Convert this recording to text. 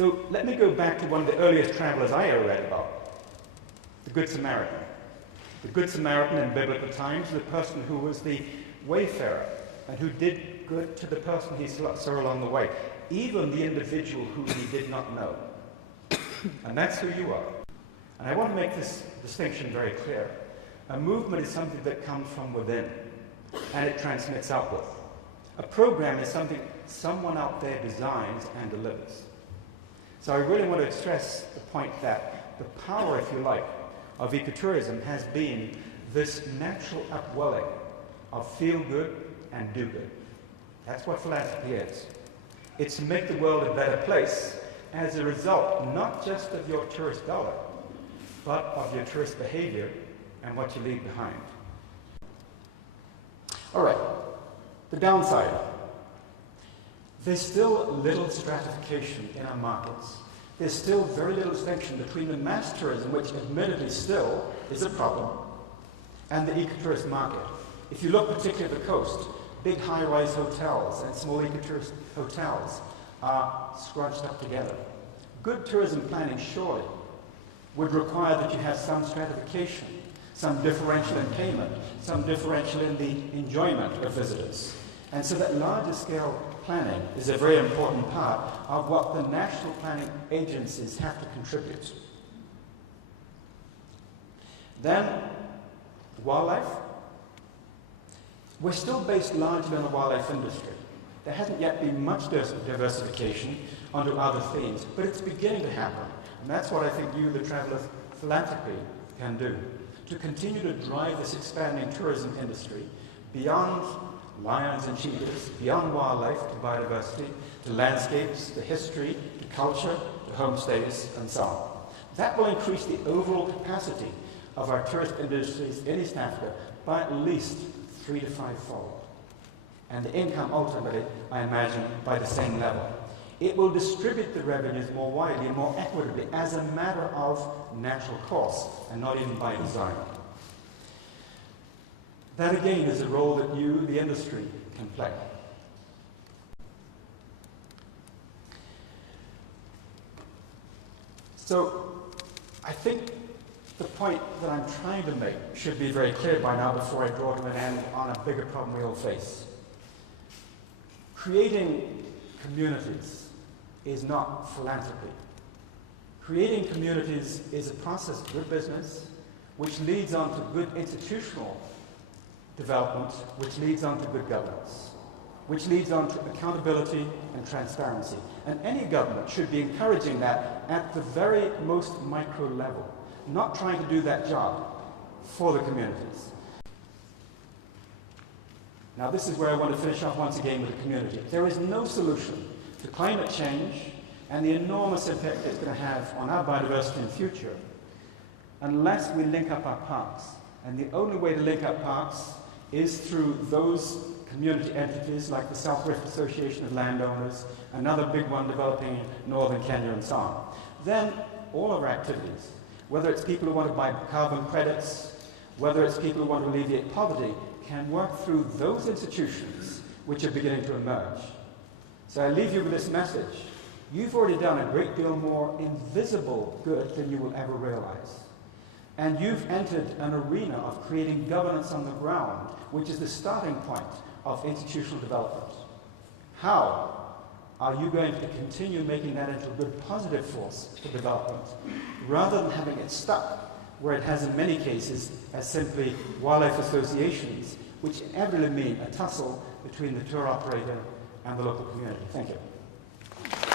So let me go back to one of the earliest travelers I ever read about, the Good Samaritan. The Good Samaritan in biblical times was the person who was the wayfarer and who did good to the person he saw along the way, even the individual who he did not know. And that's who you are. And I want to make this distinction very clear. A movement is something that comes from within, and it transmits outward. A program is something someone out there designs and delivers. So I really want to stress the point that the power, if you like, of ecotourism has been this natural upwelling of feel good and do good. That's what philanthropy is. It's to make the world a better place as a result not just of your tourist dollar, but of your tourist behavior and what you leave behind. All right, the downside. There's still little stratification in our markets. There's still very little distinction between the mass tourism, which admittedly still is a problem, and the ecotourist market. If you look particularly at the coast, big high-rise hotels and small ecotourist hotels are scrunched up together. Good tourism planning surely would require that you have some stratification, some differential in payment, some differential in the enjoyment of visitors. And so that larger scale planning is a very important part of what the national planning agencies have to contribute. Then, wildlife. We're still based largely on the wildlife industry. There hasn't yet been much diversification onto other themes, but it's beginning to happen. And that's what I think you, the Traveller Philanthropy, can do, to continue to drive this expanding tourism industry beyond lions and cheetahs, beyond wildlife to biodiversity, to landscapes, to history, to culture, to homestays, and so on. That will increase the overall capacity of our tourist industries in East Africa by at least 3 to 5-fold. And the income ultimately, I imagine, by the same level. It will distribute the revenues more widely and more equitably as a matter of natural course and not even by design. That again is a role that you, the industry, can play. So I think the point that I'm trying to make should be very clear by now before I draw to an end on a bigger problem we all face. Creating communities is not philanthropy. Creating communities is a process of good business, which leads on to good institutional development, which leads on to good governance, which leads on to accountability and transparency. And any government should be encouraging that at the very most micro level, not trying to do that job for the communities. Now this is where I want to finish off once again with the community. There is no solution to climate change and the enormous impact it's going to have on our biodiversity in the future unless we link up our parks. And the only way to link up parks is through those community entities like the South Rift Association of Landowners, another big one developing in northern Kenya and so on. Then all of our activities, whether it's people who want to buy carbon credits, whether it's people who want to alleviate poverty, can work through those institutions which are beginning to emerge. So I leave you with this message. You've already done a great deal more invisible good than you will ever realize. And you've entered an arena of creating governance on the ground, which is the starting point of institutional development. How are you going to continue making that into a good positive force for development, rather than having it stuck where it has in many cases as simply wildlife associations, which inevitably mean a tussle between the tour operator and the local community? Thank you.